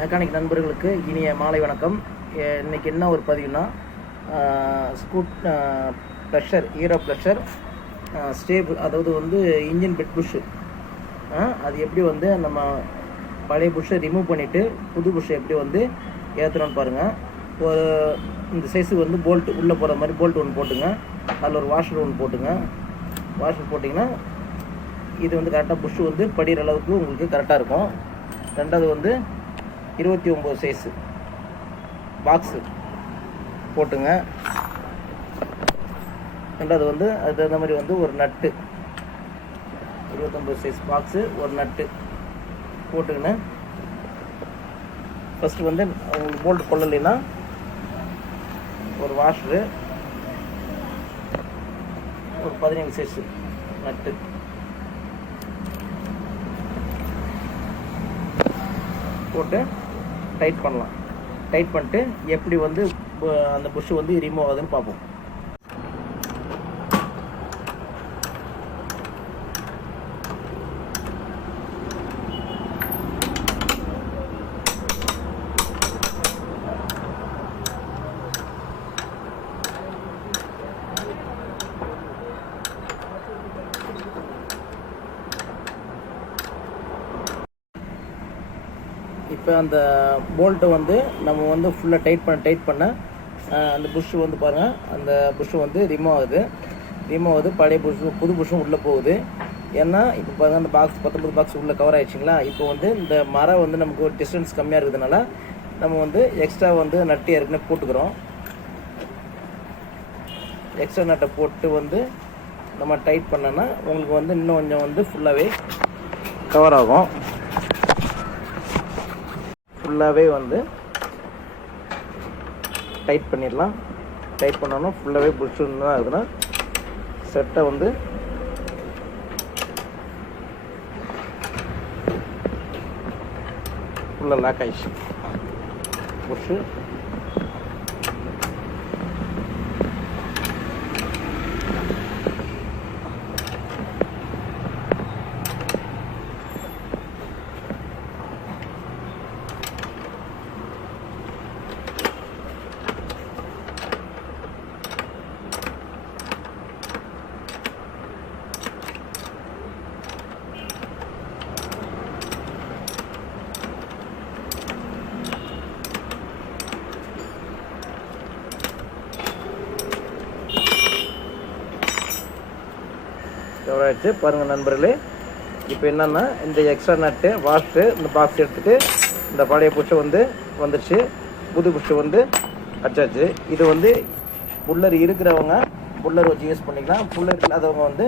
Mechanic நண்பர்களுக்கு இனிய மாலை வணக்கம். இன்றைக்கி என்ன ஒரு பதிவுனா, ப்ளஷர் ஹீரோ ப்ளஷர் ஸ்டேபிள், அதாவது வந்து இன்ஜின் பெட் புஷ்ஷு, அது எப்படி வந்து நம்ம பழைய புஷ்ஷை ரிமூவ் பண்ணிவிட்டு புது புஷ்ஷை எப்படி வந்து ஏற்றுறோன்னு பாருங்கள். ஒரு இந்த சைஸுக்கு வந்து போல்ட்டு உள்ளே போகிற மாதிரி போல்ட் ஒன்று போட்டுங்க. அதில் ஒரு வாஷர் ஒன்று போட்டுங்க. வாஷர் போட்டிங்கன்னா இது வந்து கரெக்டாக புஷ்ஷு வந்து படிகிற அளவுக்கு உங்களுக்கு கரெக்டாக இருக்கும். ரெண்டாவது வந்து 29 சைஸு பாக்ஸு போட்டுங்க. ரெண்டாவது வந்து அது தகுந்த மாதிரி வந்து ஒரு நட்டு 29 சைஸ் பாக்ஸு ஒரு நட்டு போட்டுக்கின்னு ஃபஸ்ட்டு வந்து உங்களுக்கு போல்ட் கொள்ளலைன்னா ஒரு வாஷரு ஒரு 17 சைஸு நட்டு போட்டு டைட் பண்ணலாம். டைட் பண்ணிட்டு எப்படி வந்து அந்த புஷ்ஷு வந்து ரிமூவ் ஆகுதுன்னு பார்ப்போம். இப்போ அந்த போல்ட்டை வந்து நம்ம வந்து ஃபுல்லாக டைட் பண்ண அந்த புஷ்ஷு வந்து பாருங்கள், அந்த புஷ்ஷு வந்து ரிமூவ் ஆகுது. பழைய புஷ்ஷு புது புஷ்ஷும் உள்ளே போகுது. ஏன்னா இப்போ பாருங்கள், அந்த பாக்ஸ் 19 பாக்ஸ் உள்ளே கவர் ஆகிடுச்சிங்களா. இப்போ வந்து இந்த மரம் வந்து நமக்கு ஒரு டிஸ்டன்ஸ் கம்மியாக இருக்கிறதுனால நம்ம வந்து எக்ஸ்ட்ரா வந்து நட்டு ஏற்கனவே போட்டுக்கிறோம். எக்ஸ்ட்ரா நட்டை போட்டு வந்து நம்ம டைட் பண்ணோன்னா உங்களுக்கு வந்து இன்னும் கொஞ்சம் வந்து ஃபுல்லாகவே கவர் ஆகும். ஃபுல்லாகவே வந்து டைட் பண்ணிடலாம். டைட் பண்ணோன்னா ஃபுல்லாகவே புஷ்ஷுன்னு தான் இருக்குன்னா செட்டை வந்து ஃபுல்லாக லாக் ஆகிடுச்சு புஷ்ஷு. ஆகிடுச்சு பாருங்கள் நண்பர்களே. இப்போ என்னென்னா, இந்த எக்ஸ்ட்ரா நட்டு வாஷ்டு இந்த பாக்ஸ் எடுத்துகிட்டு இந்த பழைய புஷ்ஷை வந்து வந்துடுச்சு, புது புஷ்ஷு வந்து அடிச்சாச்சு. இது வந்து புல்லர் இருக்கிறவங்க புல்லர் வச்சு யூஸ் பண்ணிக்கலாம். புல்லர் இல்லாதவங்க வந்து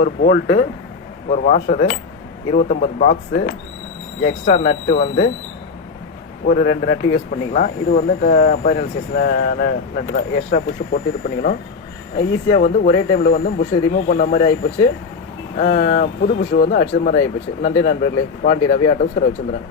ஒரு போல்ட்டு, ஒரு வாஷரு, 29 பாக்ஸு, எக்ஸ்ட்ரா நட்டு வந்து ஒரு 2 நட்டு யூஸ் பண்ணிக்கலாம். இது வந்து 17 சைஸ் நட்டு தான். எக்ஸ்ட்ரா புஷ்ஷு போட்டு இது பண்ணிக்கணும். ஈஸியாக வந்து ஒரே டைமில் வந்து புஷ்ஷு ரிமூவ் பண்ண மாதிரி ஆகிப்போச்சு. புது புஷ்ஷு வந்து அடிச்சது மாதிரி ஆகிப்போச்சு. நன்றி நண்பர்களே. பாண்டி ரவி ஆட்டோ, ரவிச்சந்திரன்.